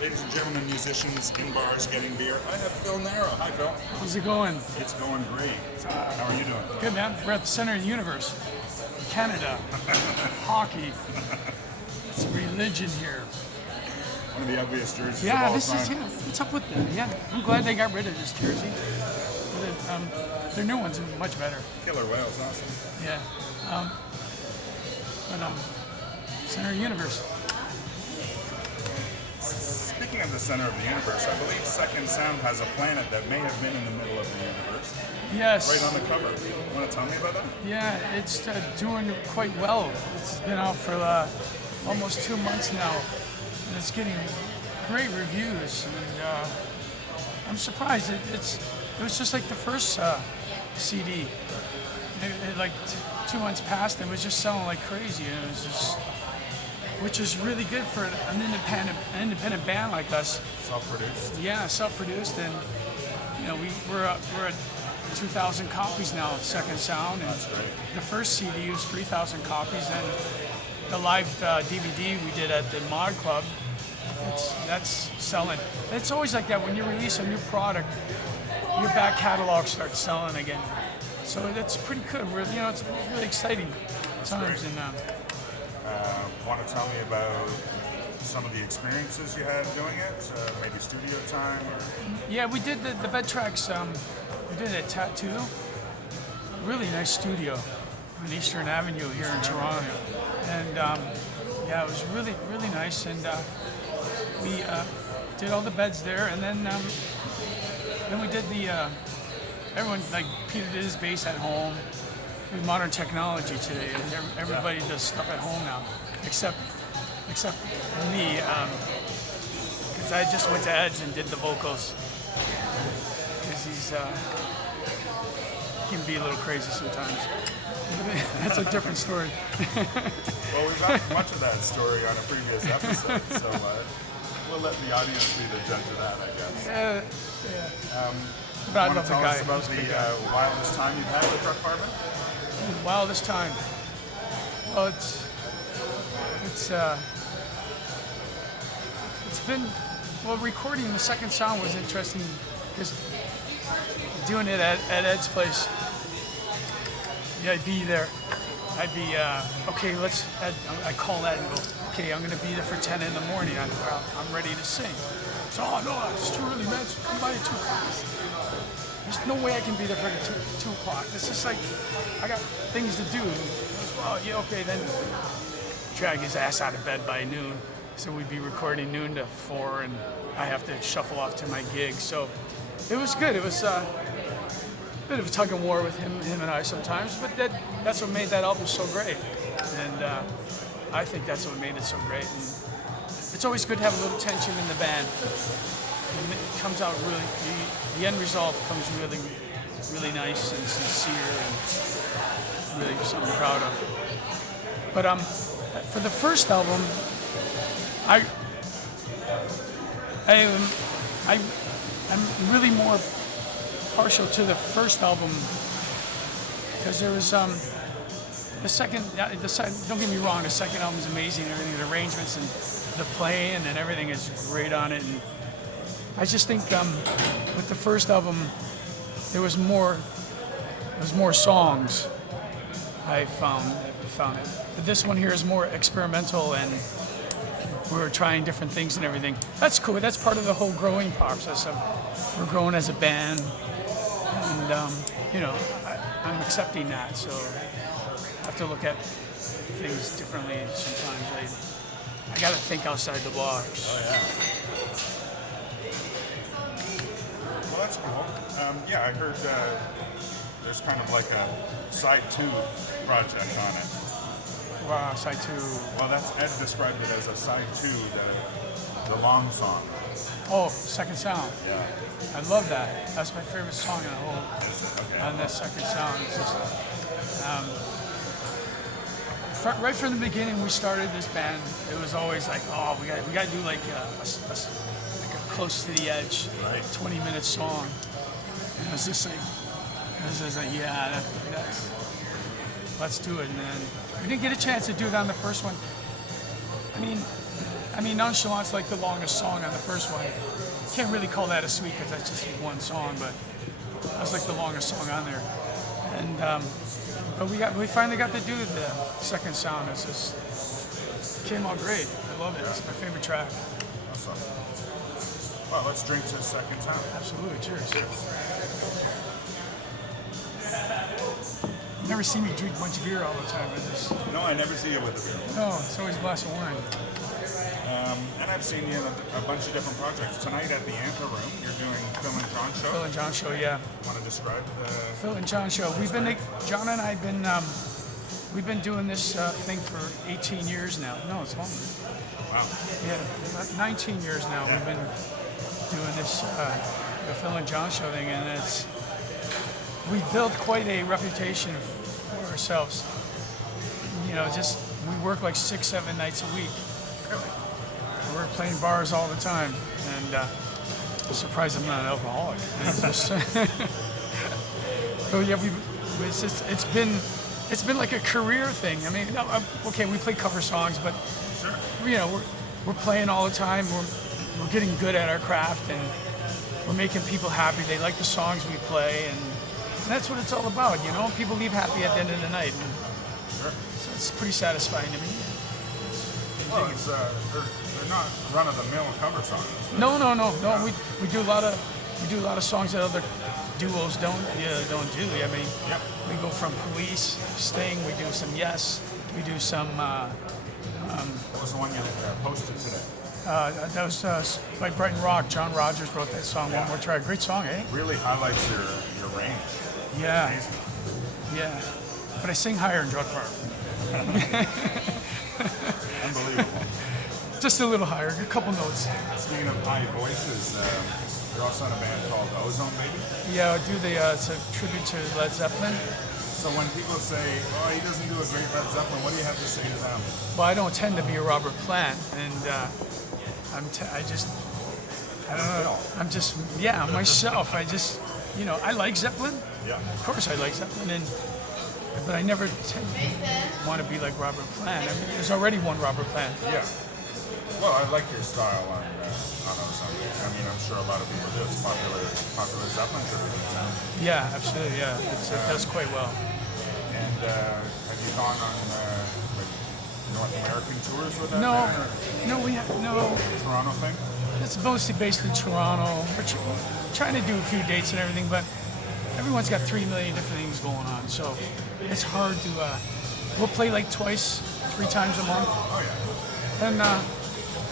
Ladies and gentlemen, musicians in bars getting beer. I have Phil Naro. Hi, Phil. How's it going? It's going great. How are you doing? Good, man. We're at the center of the universe. Canada. Hockey. It's religion here. One of the ugliest jerseys Yeah, of all this time. is, what's up with that? Yeah, I'm glad they got rid of this jersey. Their new ones are much better. Killer Whales, awesome. Yeah. Center of the universe. Speaking of the center of the universe, I believe Second Sound has a planet that may have been in the middle of the universe. Yes. Right on the cover. You want to tell me about that? Yeah, it's doing quite well. It's been out for almost 2 months now, and it's getting great reviews. And I'm surprised. It was just like the first CD. Like 2 months passed, and it was just selling like crazy. And it was just, which is really good for an independent band like us. Self-produced. Yeah, self-produced, and we're at 2,000 copies now of Second Sound. And that's great. The first CD was 3,000 copies, and the live DVD we did at the Mod Club, that's selling. It's always like that when you release a new product, your back catalog starts selling again. So that's pretty good. It's really exciting times. And want to tell me about some of the experiences you had doing it? Maybe studio time? Or... Yeah, we did the bed tracks. We did it at Tattoo. Really nice studio on Eastern Avenue here in Toronto. And yeah, it was really, really nice. And we did all the beds there. And then we did everyone, like Peter did his bass at home. With modern technology today, and everybody does stuff at home now, except me, because I just went to Ed's and did the vocals, because he can be a little crazy sometimes. That's a different story. Well, we've got much of that story on a previous episode, so we'll let the audience be the judge of that, I guess. Yeah. But I love the guy. Tell us about the wildest time you've had with Druckfarben? Wildest time. Well, it's been, recording the Second Sound was interesting because doing it at Ed's place. Yeah, I'd be there. I'd be okay. I call Ed and go. Okay, I'm gonna be there for 10 in the morning. I'm ready to sing. So, oh no, it's too early, man. Come by at 2 o'clock. There's no way I can be there for 2 o'clock. It's just like, I got things to do. Well, yeah, okay, then drag his ass out of bed by noon. So we'd be recording noon to 4, and I have to shuffle off to my gig. So it was good. It was a bit of a tug of war with him and I sometimes, but that's what made that album so great. And I think that's what made it so great. And it's always good to have a little tension in the band. And it comes out really, the end result comes really, really nice and sincere and really something I'm proud of. But for the first album, I'm really more partial to the first album because there was the second. Don't get me wrong, the second album is amazing. Everything, the arrangements and the playing and everything is great on it. And I just think with the first album, there was more songs. I found it. But this one here is more experimental, and we're trying different things and everything. That's cool. That's part of the whole growing process of we're growing as a band, and I'm accepting that. So I have to look at things differently sometimes. I got to think outside the box. Oh yeah. Well, that's cool. Yeah, I heard there's kind of like a side 2 project on it. Wow, side 2. Well, Ed described it as a side 2, the long song. Oh, Second Sound. Yeah. I love that. That's my favorite song in the whole. Okay. On that Second Sound. It's just, right from the beginning, we started this band. It was always like, oh, we got to do like a close to the edge, right. 20-minute song. And it was just like, yeah, let's do it. And then we didn't get a chance to do it on the first one. I mean, I mean, Nonchalant's like the longest song on the first one. Can't really call that a suite because that's just one song, but that's like the longest song on there. And but we finally got to do the second sound. It's just came out great. I love it. It's my favorite track. Awesome. Well, let's drink to the second sound. Absolutely. Cheers. You never see me drink a bunch of beer all the time. No, I never see you with a beer. No, it's always a glass of wine. And I've seen you in a bunch of different projects. Tonight at the Antler Room, you're doing Phil and John show. Phil and John show, yeah. Want to describe the Phil and John show? John and I have been, we've been doing this thing for 18 years now. No, it's longer. Wow. Yeah, about 19 years now. We've been doing this, the Phil and John show thing, and we built quite a reputation for ourselves. You know, we work like 6-7 nights a week. Really? We're playing bars all the time, and I'm surprised I'm not an alcoholic. But yeah, it's been like a career thing. I mean, okay, we play cover songs, but Sure. you know, we're playing all the time. We're getting good at our craft, and we're making people happy. They like the songs we play, and that's what it's all about. You know, people leave happy at the end of the night. And Sure. so it's pretty satisfying to me. Well, it's they're not run-of-the-mill cover songs. No. We do a lot of songs that other duos don't do. I mean, Yep. we go from Police, Sting. We do some Yes. We do some. What was the one you posted today? That was by Brighton Rock. John Rogers wrote that song. Yeah. One More Try. Great song, eh? Really highlights your range. Yeah. Amazing. Yeah. But I sing higher in Druckfarben. Unbelievable. Just a little higher, a couple notes. Speaking of high voices, you're also in a band called Ozone Baby. Yeah, I do it's a tribute to Led Zeppelin. So when people say, "Oh, he doesn't do a great Led Zeppelin," what do you have to say to them? Well, I don't tend to be a Robert Plant, and I don't know. I'm just, I'm myself. You know, I like Zeppelin. Yeah. Of course I like Zeppelin, but I never want to be like Robert Plant. I mean, there's already one Robert Plant. Yeah. Well, I like your style on Ozone Baby. I mean, I'm sure a lot of people do. It's popular Zeppelin tribute. Yeah, absolutely. Yeah, it does quite well. And have you gone on like North American tours with that No, band? Or no, we have no. Toronto thing? It's mostly based in Toronto. We're trying to do a few dates and everything, but everyone's got 3 million different things going on, so it's hard to. We'll play like 3 times a month, Oh yeah. and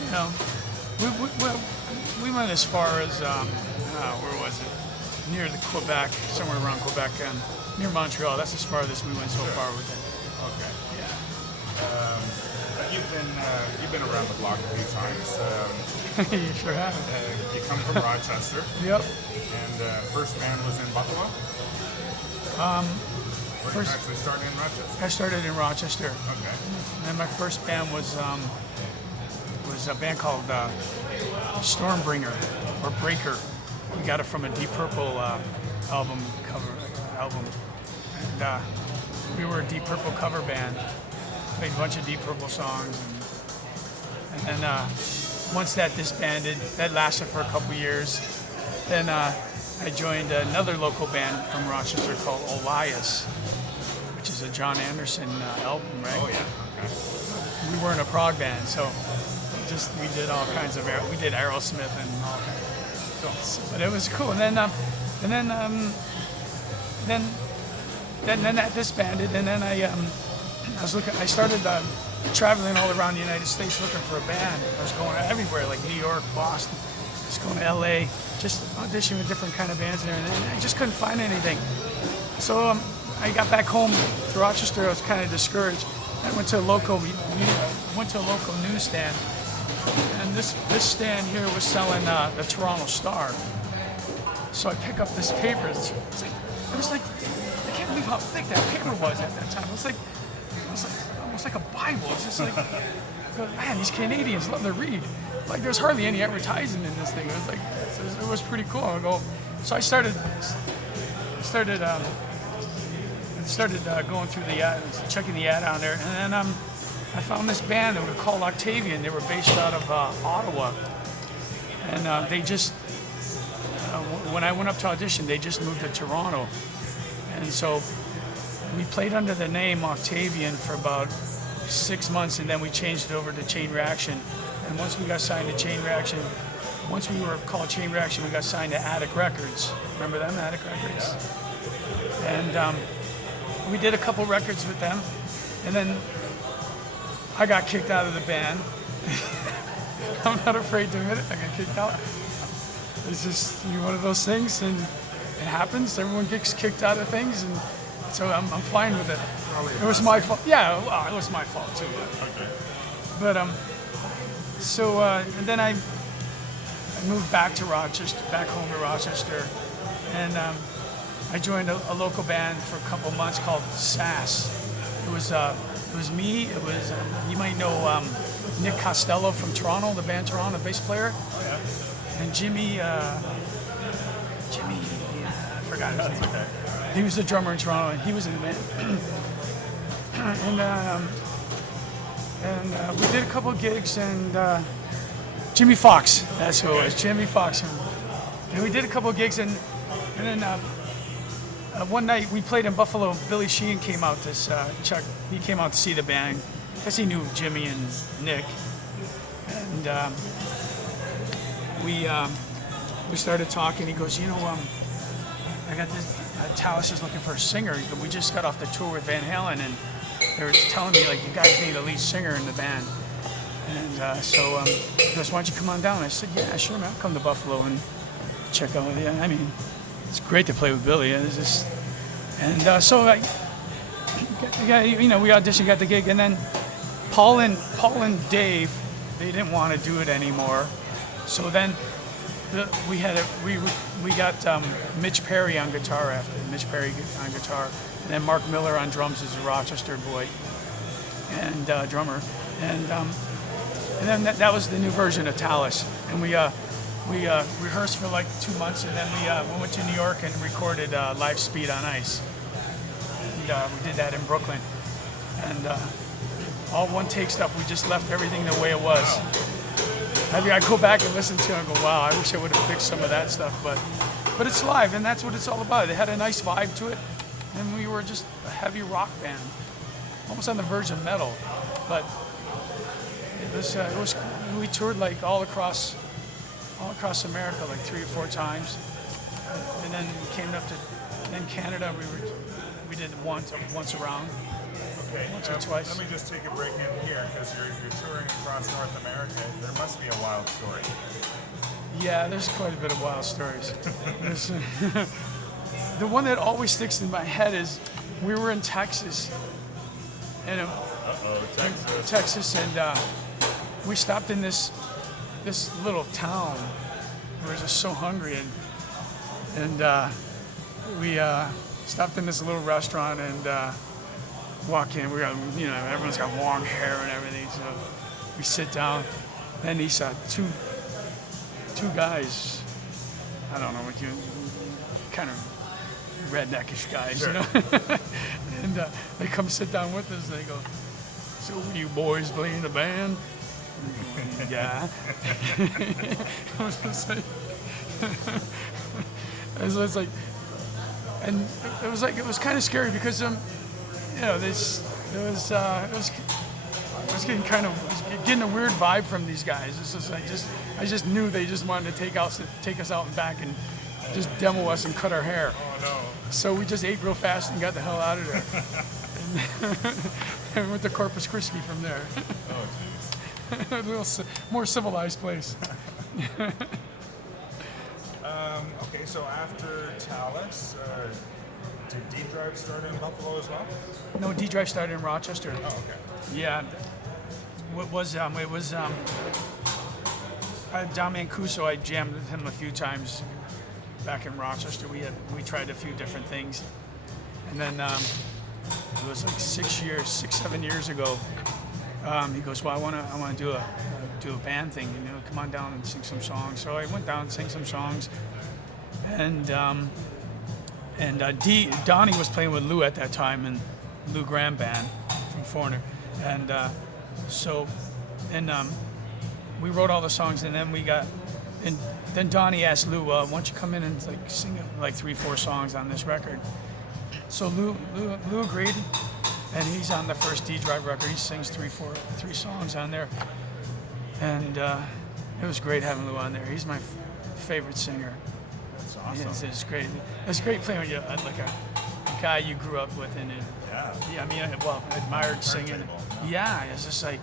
you know, we went as far as where was it? Near the Quebec, somewhere around Quebec, and near Montreal. That's as far as we went so far with it. Okay. Yeah. But you've been around the block a few times. You sure have. You come from Rochester, Yep. and first band was in Buffalo. Or first- you actually started in Rochester. I started in Rochester, Okay. and then my first band was a band called Stormbringer or Breaker. We got it from a Deep Purple album, and we were a Deep Purple cover band. Played a bunch of Deep Purple songs, and then once that disbanded, that lasted for a couple years. Then I joined another local band from Rochester called Elias, which is a John Anderson album, right? Oh yeah. Okay. We weren't a prog band, so we did all kinds of we did Aerosmith and all kinds. But it was cool. And then that disbanded, and then I started traveling all around the United States looking for a band. I was going everywhere, like New York, Boston, just going to LA, just auditioning with different kind of bands and everything. And I just couldn't find anything. So I got back home to Rochester. I was kind of discouraged. I went to a local newsstand, and this stand here was selling the Toronto Star. So I pick up this paper. It was like I can't believe how thick that paper was at that time. It was like almost like a Bible. It's just like, man, these Canadians love to read. Like there's hardly any advertising in this thing. It was like it was pretty cool. So I started going through the ad, checking the ad on there, and then I found this band that were called Octavian. They were based out of Ottawa, and they just when I went up to audition, they just moved to Toronto, and so we played under the name Octavian for about 6 months, and then we changed it over to Chain Reaction. And once we got signed to Chain Reaction, once we were called Chain Reaction, we got signed to Attic Records. Remember them, Attic Records? Yeah. And we did a couple records with them, and then I got kicked out of the band. I'm not afraid to admit it. I got kicked out. It's just one of those things, and it happens. Everyone gets kicked out of things, and so I'm fine with it. It was my fault. Yeah, well, it was my fault too. Okay. But and then I moved back to Rochester, back home to Rochester, and I joined a local band for a couple months called SAS. It was me. It was you might know Nick Costello from Toronto, the band Toronto, the bass player. Oh yeah. And Jimmy, I forgot his name. Okay. He was the drummer in Toronto. He was in the band. and we did a couple of gigs, and Jimmy Fox, that's who it was, Jimmy Fox. And we did a couple of gigs, and then one night we played in Buffalo. Billy Sheehan came out he came out to see the band, because he knew Jimmy and Nick. And we started talking. He goes, I got this, Talas is looking for a singer. We just got off the tour with Van Halen, and they were telling me, like, you guys need a lead singer in the band. And so he goes, why don't you come on down? I said, yeah, sure, man. I'll come to Buffalo and check out. Yeah, I mean, it's great to play with Billy. It's just, and so we auditioned, got the gig, and then Paul and Dave, they didn't want to do it anymore. So then we got Mitch Perry on guitar after. Mitch Perry on guitar, and then Mark Miller on drums is a Rochester boy and drummer, and then that was the new version of Talas. And we rehearsed for like 2 months, and then we went to New York and recorded Live Speed on Ice, and we did that in Brooklyn, and all one take stuff. We just left everything the way it was. I mean, I go back and listen to it and go, wow, I wish I would have fixed some of that stuff, but it's live, and that's what it's all about. It had a nice vibe to it, and we were just a heavy rock band, almost on the verge of metal, but it was we toured like all across America like 3 or 4 times, and then we came up to in Canada. We did once around. Okay, once or twice. Let me just take a break in here, because you're touring across North America. There must be a wild story. Yeah, there's quite a bit of wild stories. The one that always sticks in my head is we were in Texas, and Texas, and we stopped in this little town. We were just so hungry, and we stopped in this little restaurant and. Walk in, we got, everyone's got long hair and everything, so we sit down, then he saw two guys, I don't know what kind of redneckish guys, sure. And they come sit down with us, and they go, so you boys play in the band? Yeah. It was kind of scary because it was getting a weird vibe from these guys. I just knew they just wanted to take us out and back and just demo us and cut our hair. Oh no! So we just ate real fast and got the hell out of there. And went to Corpus Christi from there. Oh jeez. A little more civilized place. Okay, so after Talas. Did D-Drive start in Buffalo as well? No, D-Drive started in Rochester. Oh, okay. Yeah. It was Don Mancuso. I jammed with him a few times back in Rochester. We tried a few different things, and then it was like 7 years ago. He goes, well, I want to do a band thing. Come on down and sing some songs. So I went down and sang some songs, and Donnie was playing with Lou at that time, and Lou Gramm band from Foreigner, and So, and we wrote all the songs, and then we got, and then Donnie asked Lou, why don't you come in and like sing like 3-4 songs on this record? So Lou agreed, and he's on the first D Drive record. He sings 3 songs on there, and it was great having Lou on there. He's my favorite singer. That's awesome. It's great. It's great playing with you, like a guy you grew up with, and I mean, admired singing. Yeah, it's just like,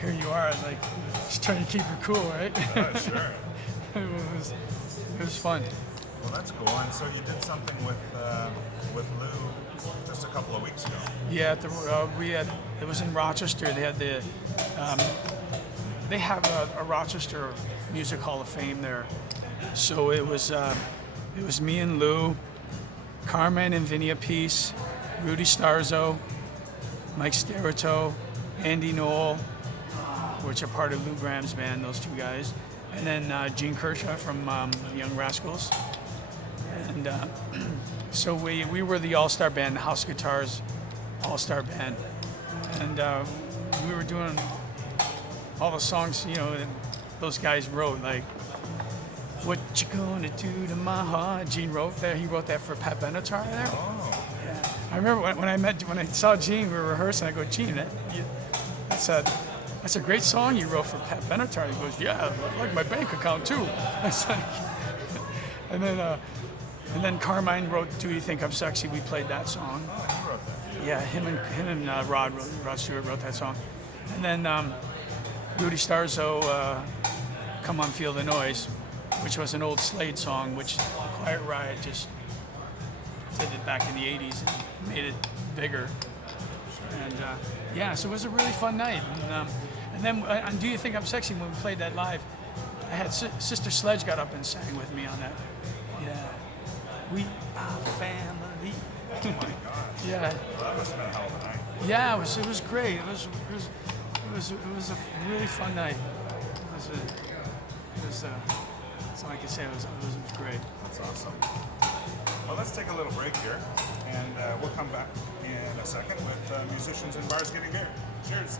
here you are, like, just trying to keep it cool, right? Sure. It was fun. Well, that's cool. And so you did something with Lou just a couple of weeks ago. Yeah, it was in Rochester. They had they have a Rochester Music Hall of Fame there. So it was me and Lou, Carmen and Vinny Appice, Rudy Starzo, Mike Sterito, Andy Knoll, which are part of Lou Gramm's band, those 2 guys, and then Gene Kershaw from the Young Rascals. And so we were the all-star band, the House Guitars all-star band, and we were doing all the songs, you know, that those guys wrote, like, what you gonna do to my heart? Gene wrote that. He wrote that for Pat Benatar there. Oh. Yeah. I remember when I saw Gene, we were rehearsing. I go, Gene, that's a great song you wrote for Pat Benatar. He goes, yeah, like my bank account too. I said, and then Carmine wrote "Do You Think I'm Sexy?" We played that song. Oh, he wrote that. Yeah, him and Rod Stewart wrote that song, and then Rudy Starzo, "Come On Feel the Noise," which was an old Slade song, which Quiet Riot just did it back in the 80s and made it bigger. And so it was a really fun night. And then on "Do You Think I'm Sexy," when we played that live, I had Sister Sledge got up and sang with me on that. Yeah, we are family. Oh my gosh. Yeah. Well, that must have been a hell of a night. Yeah, it was great. It was a really fun night. That's all I can say. It was great. That's awesome. Well, let's take a little break here, and we'll come back in a second with musicians in bars getting beer. Cheers.